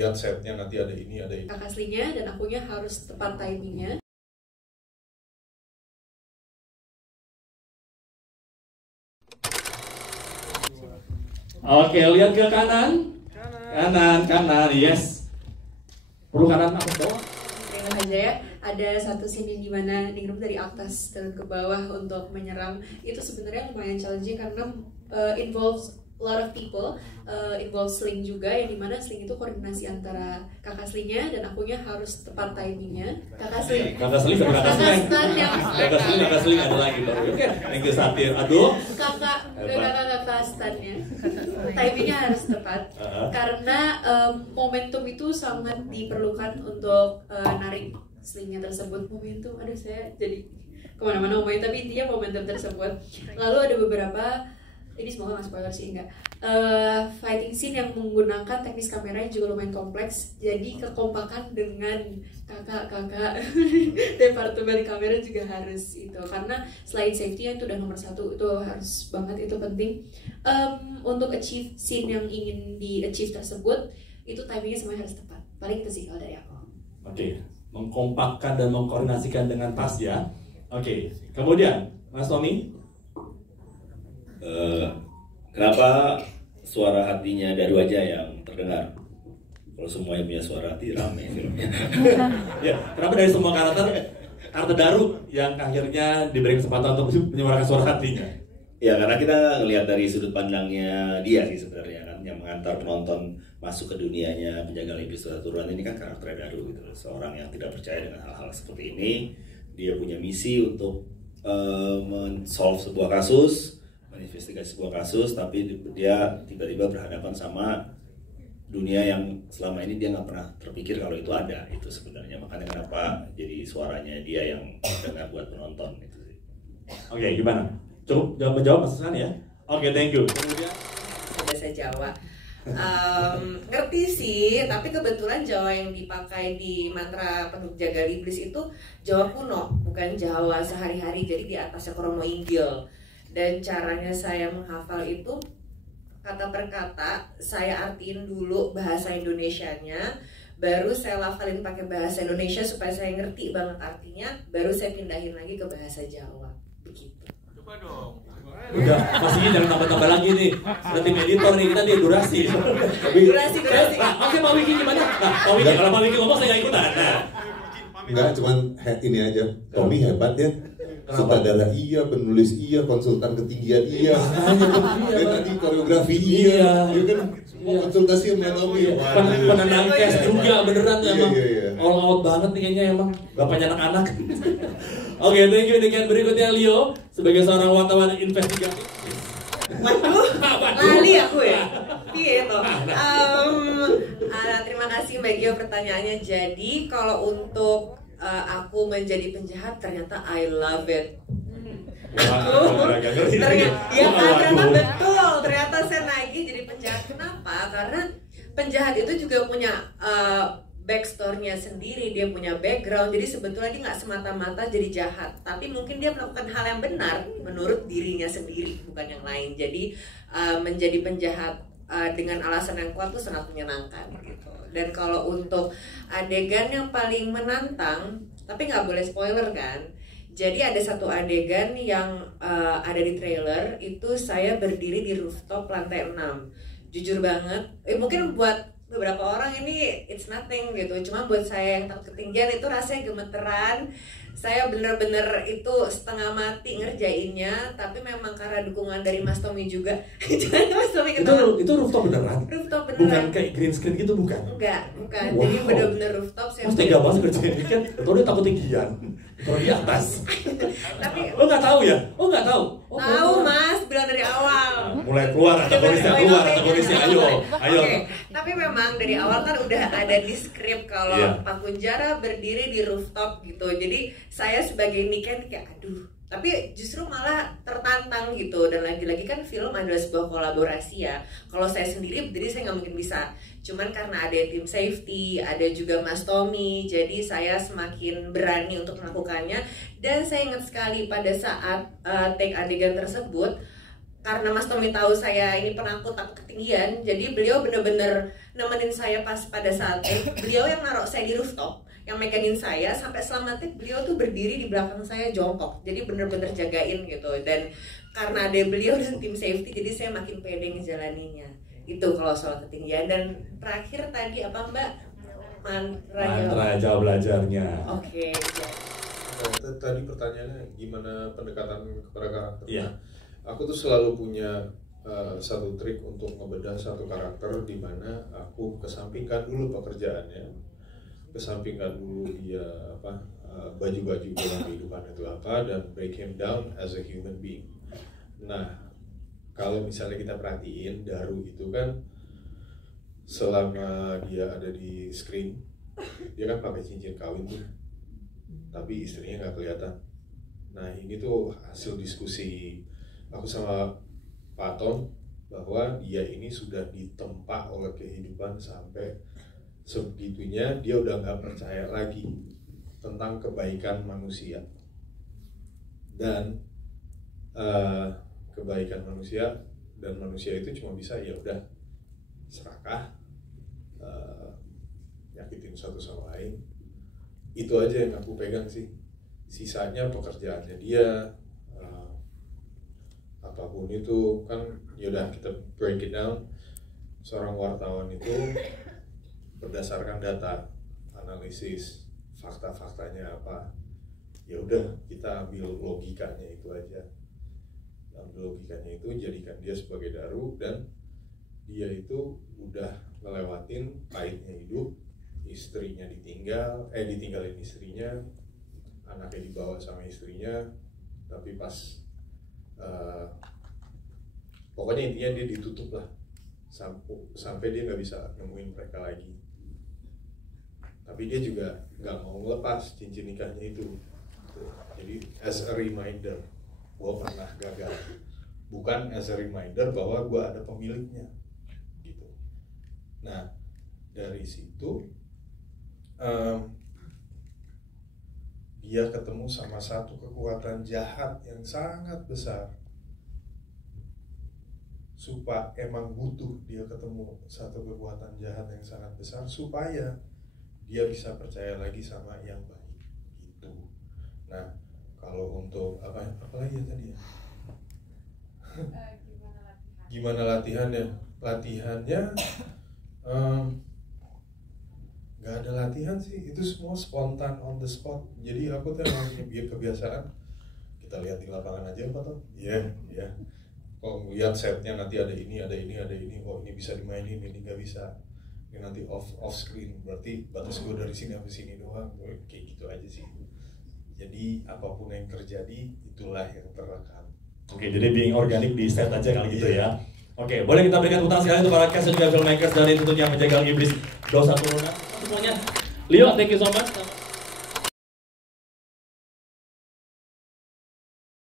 lihat setnya nanti ada ini ada ini. Kakak aslinya dan akunya harus tepat timingnya. Oke, lihat ke kanan. Kanan, yes. Perlu kanan apa bawah? Terima aja ya. Ada satu scene yang dimana Ningrum dari atas turun ke bawah untuk menyerang. Itu sebenarnya lumayan challenging karena involves a lot of people, involves sling juga, yang dimana sling itu koordinasi antara kakak aslinya dan akunya harus tepat timingnya. Kakak sling ada lagi tuh. Oke, thank you Satir. Aduh. Kakak stunnya, timingnya harus tepat karena momentum itu sangat diperlukan untuk narik slingnya tersebut. Momentum, aduh saya jadi kemana-mana ngomongin, tapi intinya momentum tersebut. Lalu ada beberapa, ini semoga nggak spoiler sih, enggak, fighting scene yang menggunakan teknis kamera yang juga lumayan kompleks. Jadi kekompakan dengan kakak-kakak departemen kamera juga harus itu, karena selain safety itu udah nomor satu, itu harus banget, itu penting untuk achieve scene yang ingin di achieve tersebut. Itu timingnya semuanya harus tepat. Paling itu sih kalau dari aku. Oke, mengkompakkan dan mengkoordinasikan dengan pas ya. Oke, kemudian Mas Tommy, kenapa suara hatinya Daru aja yang terdengar? Kalau semuanya punya suara hati, rame filmnya. ya, kenapa dari semua karakter Daru yang akhirnya diberi kesempatan untuk menyuarakan suara hatinya? Ya, karena kita ngelihat dari sudut pandangnya dia sih sebenarnya kan, yang mengantar penonton masuk ke dunianya penjaga iblis turun ini kan karakter Daru gitu. Seorang yang tidak percaya dengan hal-hal seperti ini, dia punya misi untuk men-solve sebuah kasus, menginvestigasi sebuah kasus, tapi dia tiba-tiba berhadapan sama dunia yang selama ini dia nggak pernah terpikir kalau itu ada. Itu sebenarnya makanya kenapa jadi suaranya dia yang dengar buat penonton itu sih. Oke, gimana? Cukup menjawab Mas Susan ya? Oke, thank you. Kemudian bahasa Jawa. Ngerti sih, tapi kebetulan Jawa yang dipakai di mantra penjaga iblis itu Jawa kuno, bukan Jawa sehari-hari, jadi di atasnya kromo inggil. Dan caranya saya menghafal itu kata per kata, saya artiin dulu bahasa Indonesianya, baru saya lafalin pakai bahasa Indonesia supaya saya ngerti banget artinya, baru saya pindahin lagi ke bahasa Jawa. Begitu. Coba dong. Udah, pastinya jangan tambah-tambah lagi nih. Udah tim editor nih, kita dia durasi. Durasi. Oke, Pak Wiki gimana? Pak Wiki, kalau Pak Wiki ngomong saya nggak ikutan. Enggak, cuman ini aja. Tommy hebat ya. Sutradara iya, penulis iya, konsultan ketinggian iya. Dan tadi koreografi iya. Dia kan konsultasi sama Tommy. Penendang cash juga beneran emang. All out banget nih kayaknya emang. Bapaknya anak-anak. Oke, thank you. Dengan berikutnya Leo sebagai seorang wartawan investigatif. Waduh, lali aku ya. Gitu. Terima kasih Mbak Gio pertanyaannya. Jadi kalau untuk aku menjadi penjahat, ternyata I love it. Ternyata betul. Ternyata saya nagih jadi penjahat. Kenapa? Karena penjahat itu juga punya backstory-nya sendiri, dia punya background. Jadi sebetulnya dia nggak semata-mata jadi jahat, tapi mungkin dia melakukan hal yang benar menurut dirinya sendiri, bukan yang lain. Jadi menjadi penjahat dengan alasan yang kuat itu sangat menyenangkan gitu. Dan kalau untuk adegan yang paling menantang, tapi nggak boleh spoiler kan. Jadi ada satu adegan yang ada di trailer, itu saya berdiri di rooftop lantai 6. Jujur banget, mungkin buat beberapa orang ini it's nothing gitu, cuma buat saya yang takut ketinggian itu rasanya gemeteran. Saya bener-bener itu setengah mati ngerjainnya, tapi memang karena dukungan dari Mas Tommy juga. Mas Tommy itu rooftop beneran? Rooftop beneran. Bukan kayak green screen gitu, bukan? Enggak. Wow. Jadi bener-bener rooftop. Mas tega banget ngerjain ini kan, atau dia takut tinggian kalau di atas. Tapi lo nggak tahu ya? Oh nggak tahu? Tahu Mas, bilang dari awal. Mulai keluar kategorisnya, ayo. Okay. Tapi memang dari awal kan udah ada di skrip kalau Pak Kunjara berdiri di rooftop gitu. Jadi saya sebagai Niken kayak aduh, tapi justru malah tertantang gitu. Dan lagi-lagi kan film adalah sebuah kolaborasi ya. Kalau saya sendiri berdiri saya nggak mungkin bisa. Cuman karena ada tim safety, ada juga Mas Tommy, jadi saya semakin berani untuk melakukannya. Dan saya ingat sekali pada saat take adegan tersebut, karena Mas Tommy tahu saya ini penakut takut ketinggian, jadi beliau bener-bener nemenin saya pas pada saat take. Beliau yang naruh saya di rooftop, yang megangin saya sampai selama take. Beliau tuh berdiri di belakang saya jongkok, jadi bener-bener jagain gitu. Dan karena ada beliau dan tim safety, jadi saya makin pede ngejalaninya. Itu kalau soal ketinggian. Dan terakhir tadi apa Mbak? Mantra jauh belajarnya. Oke. Tadi pertanyaannya gimana pendekatan kepada karakter. Iya. Aku tuh selalu punya satu trik untuk ngebedah satu karakter, di mana aku kesampingkan dulu pekerjaannya, kesampingkan dulu dia baju-baju dalam kehidupan itu apa, dan break him down as a human being. Nah, kalau misalnya kita perhatiin Daru itu kan selama dia ada di screen, dia kan pakai cincin kawin tuh, tapi istrinya nggak kelihatan. Nah, ini tuh hasil diskusi aku sama Pak Tom, bahwa dia ini sudah ditempa oleh kehidupan sampai sebegitunya dia udah nggak percaya lagi tentang kebaikan manusia. Dan kebaikan manusia dan manusia itu cuma bisa ya udah serakah, nyakitin satu sama lain. Itu aja yang aku pegang sih. Sisanya pekerjaannya dia, apapun itu kan yaudah kita break it down. Seorang wartawan itu berdasarkan data, analisis, fakta-faktanya apa, ya udah kita ambil logikanya itu aja. Ambil logikanya itu, jadikan dia sebagai Daru, dan dia itu udah ngelewatin pahitnya hidup, istrinya ditinggalin istrinya, anaknya dibawa sama istrinya, tapi pas pokoknya intinya dia ditutup lah sampai dia nggak bisa nemuin mereka lagi. Tapi dia juga nggak mau ngelepas cincin nikahnya itu. Jadi as a reminder bahwa pernah gagal, bukan as a reminder bahwa gue ada pemiliknya gitu. Nah, dari situ dia ketemu sama satu kekuatan jahat yang sangat besar. Emang butuh dia ketemu satu kekuatan jahat yang sangat besar supaya dia bisa percaya lagi sama yang baik itu. Nah, kalau untuk apa lagi ya tadi ya? Gimana latihannya? Latihannya nggak ada latihan sih, itu semua spontan, on the spot. Jadi aku tuh emang punya kebiasaan, kita lihat di lapangan aja Pak Tom. Iya. Kalau ngeliat setnya nanti ada ini, oh ini bisa dimainin, ini nggak bisa. Ini nanti off screen, berarti batas gue dari sini sampai sini doang. Kayak gitu aja sih. Jadi apapun yang terjadi, itulah yang terekam. Oke, jadi being organic di set aja kali gitu ya. Oke, boleh kita berikan tepuk tangan sekali untuk para cast dan juga filmmakers dari tentunya Menjaga Iblis Dosa Turunan semuanya. Leo, thank you so much.